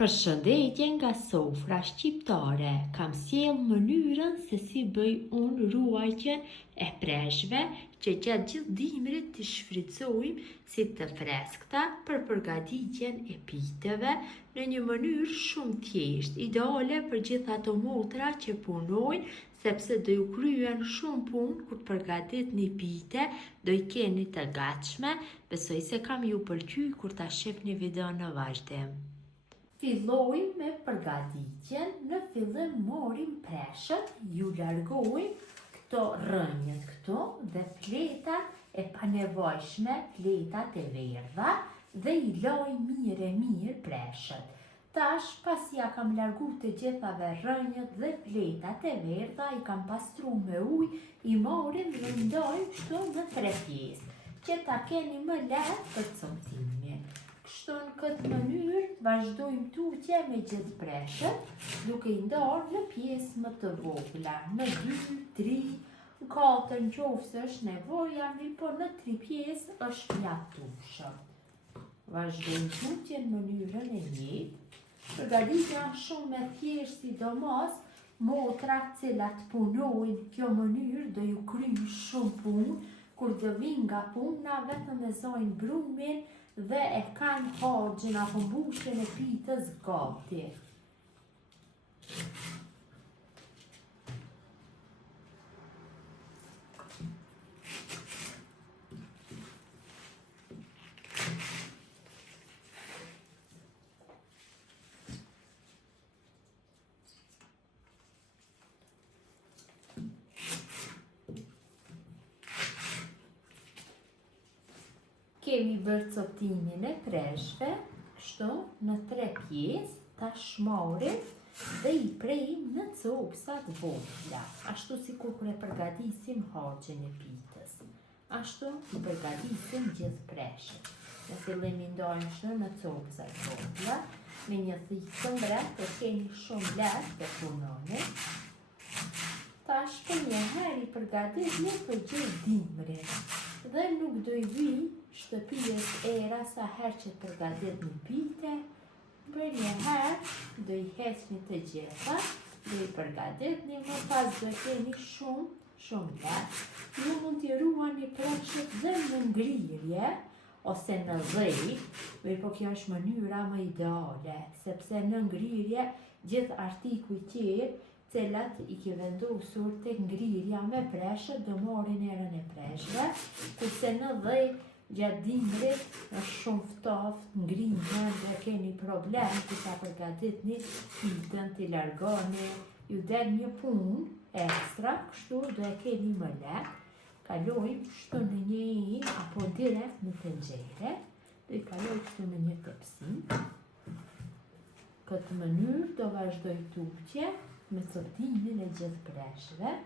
Përshëndetje nga sofra shqiptare, kam sjell mënyrën se si bëj unë ruajtjen e preshve që gjatë gjithë dimrit të shfrytëzojmë si të freskëta për përgatitjen e piteve në një mënyrë shumë thjeshtë, ideale për gjithë ato motra që punojnë, sepse do ju kryen shumë punë kur përgatitni pite, do i keni të gatshme. Besoj se kam ju pëlqy kur ta shihni videon në vazhdim. Fillojmë me përgatitjen. Në fillim morim preshët, ju largojmë këto rrënjët këto dhe fletat e panevojshme, fletat e verdha, dhe i lojmë mirë preshët. Tash, pas ja kam largu të gjithave rrënjët dhe fletat e verdha, i kam pastru me ujë, i morim dhe ndojmë kështu në 3 pjesë, që ta keni më lehtë për coptimin. Kështu në këtë mënyrë vazhdojmë tutje me gjithë preshët, duke i ndarë në pjesë më të vogla, në 2, 3, në 4 nëse është nevoja, por në 3 pjesë është mjaftueshëm. Vazhdojmë tutje në mënyrën e njëjtë. Përgatitja është shumë e thjeshtë, sidomos motrat cilat punojnë kjo mënyrë do ju kryjnë shumë punë, kur do vinë nga puna vetëm e zojnë brumin dhe e kanë hoxhin apo mbushjen e pitës gati. Kemi bërë coptimin e preshve, kështu në 3 pjesë, tash morim dhe i prejmë në copsat vogla, ashtu si kur e përgatisim hoxhin e pitës. Ashtu i përgatisim gjithë preshët. Në fillim i ndojmë kështu në copsat vogla, me një thikë mbret të keni shumë lehtë të punoni. Tash për një herë i përgatitni për gjithë dimrin dhe nuk do i vi shtëpijes era sa herë që përgatitni pite, për një herë do i heqni të gjitha, do i përgatitni, më pas do keni shumë lehtë. Ju mund t'i ruani preshët dhe në ngrirje, ose në dhej, po kjo është mënyra më ideale, sepse në ngrirje gjithë artikuj tjerë, cilat i ke vendosur të ngrirja me preshët, do morin erën e preshve, kurse në dhej gjatë dimrit është shumë ftoftë, ngrihen dhe keni problem që ta përgatitni pitën, t'i largoni, ju del një punë ekstra, kështu do e keni më lehtë. Kalojmë kështu në një apo direkt në tenxhere, do i kaloj kështu në një tepsi. Këtë mënyrë do vazhdoj tutje me coptimin e gjithë preshëve.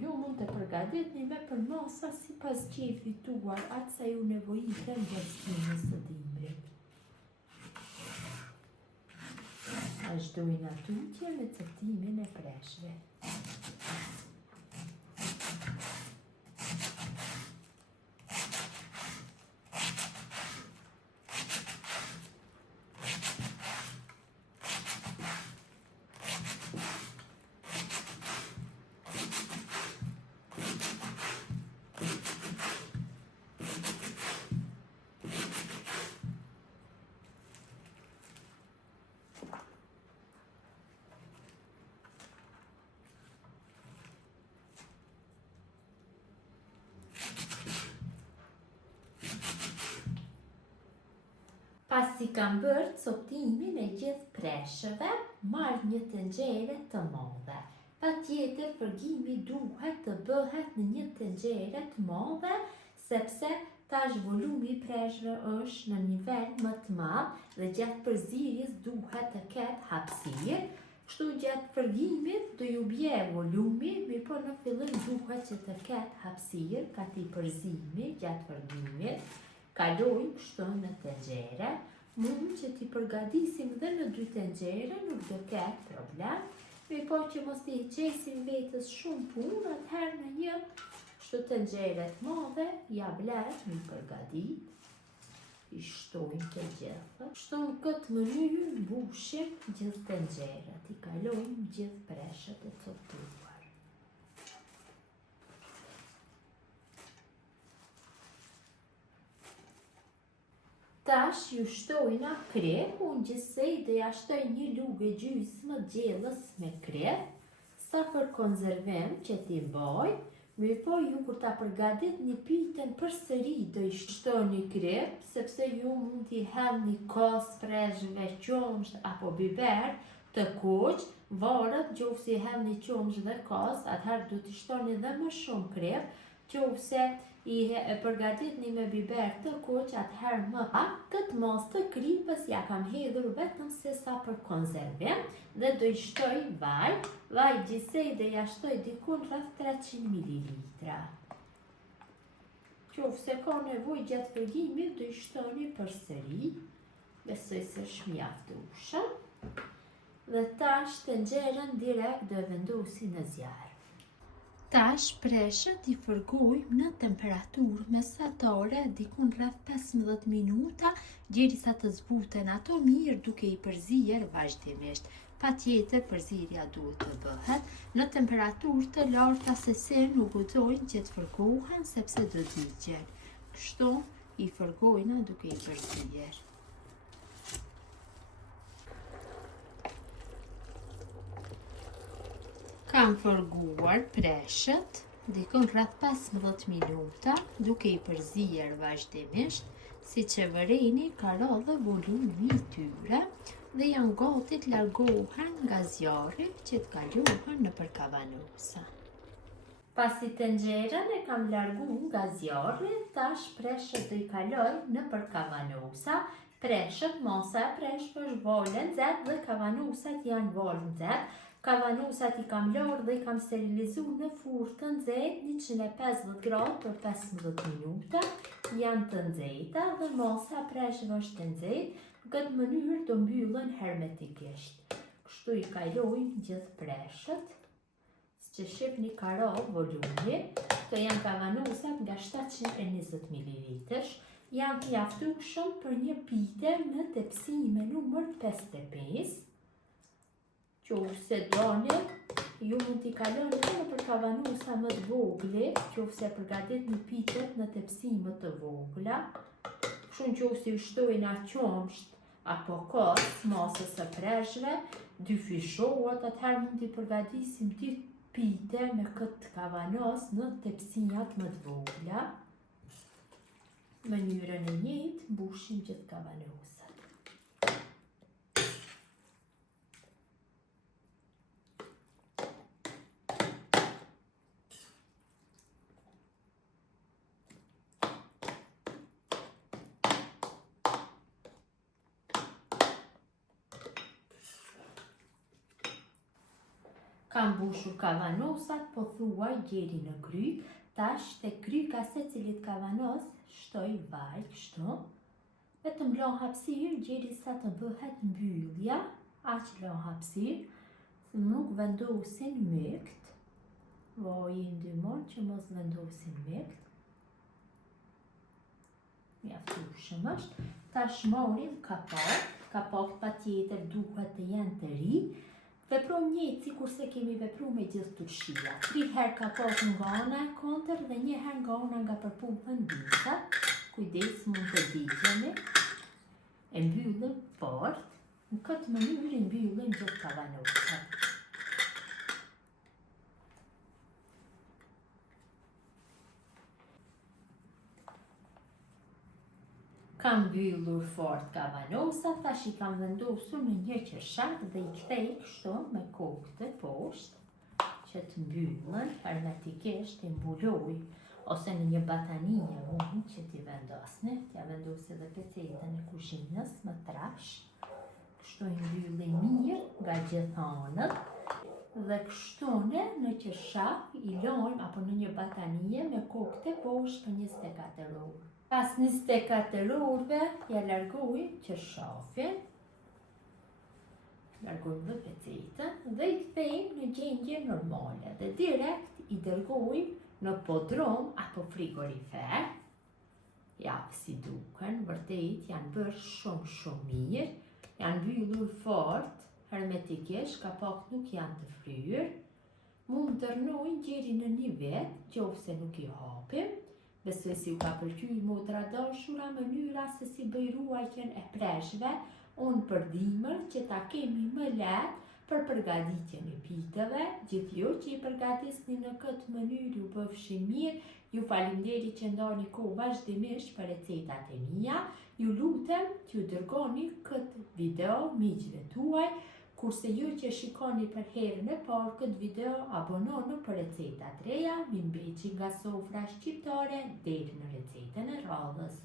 Ju mund të përgatitni me përmasa si pas qefit tuaj, atë sa ju nevojite në vazhdimit së dimrit. Vazhdojna tutje me coptimin e preshëve. Pasi kam bërë coptimin e gjithë preshëve, marr një tenxhere të madhe. Patjetër përgimi duhet të bëhet në një tenxhere të madhe, sepse tash volumi i preshëve është në nivel më të madh dhe gjatë përzierjes duhet të ketë hapësirë. Kështu gjatë përgimit do ju bje volumi, por në fillim duhet që të ketë hapësirë këtij përzimi gjatë përgimit. Kalojmë kështu në tenxhere, mund që t'i përgatisim dhe në 2 tenxhere, nuk do ketë problem, por që mos t'i qesim vetës shumë punë, atëherë në një kështu tenxhere të madhe, ja vlet me përgatit. I shtojmë të gjithë. Kështu në këtë mënyrë mbushim gjithë tenxherat, I kalojmë gjithë preshët e coptuar. Tash ju shtojna krep, unë gjithsej dhe ja shtoj një lugë gjysmë gjellës me krep, sa për konzervim që ti boj, mirë po ju kur ta përgatit një pitën përsëri do I shtoni krep, sepse ju mund t'i hedhni kos, preshve, qumsht apo biber të kuq, varet nëse I hedhni qumsht dhe kos, atëherë du t'i shtoni dhe më shumë krep, nëse I përgatitni me biber të kuq, atëherë më pak. Këtë mos të kripës ja kam hedhur vetëm se sa për konzervim dhe do I shtoj vaj. Vaj gjithsej dhe ja shtoj dikun rreth 300 ml. Nëse ka nevojë gjatë frigimit do I shtoni përsëri. Besoj se është mjaftueshëm. Dhe tash tenxherën direkt do e vendosi në zjarr. Tash preshët I fërgojmë në temperaturë mesatare dikun rreth 15 minuta, derisa të zbuten ato mirë duke I përzier vazhdimisht. Patjetër përzierja duhet të bëhet në temperaturë të larta se nuk guxojnë që të fërgohen sepse do digjen. Kështu I fërgojna duke I përzier. Kam fërguar preshët dikon rreth 15 minuta duke I përzier vazhdimisht, siç e vëreni ka rrodhë volumi I tyre dhe janë gati të largohen nga zjarri që të kalohen nëpër kavanusa. Pasi tenxherën e kam larguar nga zjarri, tash preshët do I kaloj nëpër kavanusa. Preshët, masa e preshëve është volë nxehtë dhe kavanusat janë volë nxehtë. Kavanusat I kam larë dhe I kam sterilizuar në furrë të nxehtë 150 gradë për 15 minuta. Janë të nxehta dhe masa e preshëve është e nxehtë. Në këtë mënyrë do mbyllen hermetikisht. Kështu I kalojmë gjithë preshët. Siç e shihni ka rrodhë volumi. Këto janë kavanusat nga 720 ml. Janë të mjaftueshëm për një pite në tepsime numër 55. Nëse doni, ju mund t'i kaloni edhe për kavanusa më të vogla, nëse përgatitni pitet në tepsime të vogla. Kështu nëse ju shtojna qumsht apo kos masës së preshëve, dy fishohet, atëherë mund t'i përgatisim dy pite me këtë kavanos në tepsinjat më të vogla. Mënyrën e njëjtë mbushim gjithë kavanosat. Kam mbushur kavanosat pothuaj deri në kry. Tash te kryka secilit kavanos shtoj vaj kështu. Vetëm lë hapësirë derisa të bëhet mbyllja, aq lë hapësirë, nuk vendosin mykt. Vaji ndihmon që mos vendosin mykt. Mjaftueshëm është. Tash marrim kapak. Kapak patjetër duhet të jenë të ri. Veprojmë njëjtë sikur se kemi vepruar me gjithë turshia. 3 herë kapak nga ana e kundër dhe 1 herë nga ana nga përputhja ndisa. Kujdes mund të digjeni. E mbyllim fort. Në këtë mënyrë I mbyllim gjithë kavanosat. Kam mbyllur fort kavanosat, tash I kam vendosur në një qershak dhe I kthej kështu me kokë të poshtë që të mbyllen hermetikisht, I mbuloj ose në një batanije mund që t'i vendosni, t'ja vendosi edhe pecetën e kuzhinës më trash. Kështu I mbylli mirë nga gjithë anët dhe kështu në qershak I lojmë apo në një batanije me kokë të poshtë për 24 orë. Pas 24 orëve, ja largojmë qershafin, largojmë dhe pecetën dhe I kthejmë në gjendje normale dhe direkt I dërgojmë në podrum apo frigorifer. Ja, si duken, vërtet janë bërë shumë mirë, janë mbyllur fort, hermetikisht, ka pak nuk janë të fryrë. Mund të rnojnë deri në një vetë, qofse nuk i hapim. Besoj si u ka pëlqyer motra dashura mënyra se si bëj ruajtjen e preshve, unë për dimër që ta kemi më lehtë për përgatitjen e pitëve. Gjithjo që i përgatisni në këtë mënyrë ju bëfshin mirë. Ju falinderit që ndani kohë vazhdimisht për recetat e mia. Ju lutem që ju dërgoni këtë video miqve tuaj. Kurse ju që shikoni për herën e parë këtë video, abononu për recetat reja, mi mbeqi nga sofra shqiptare deri në recetën e radhës.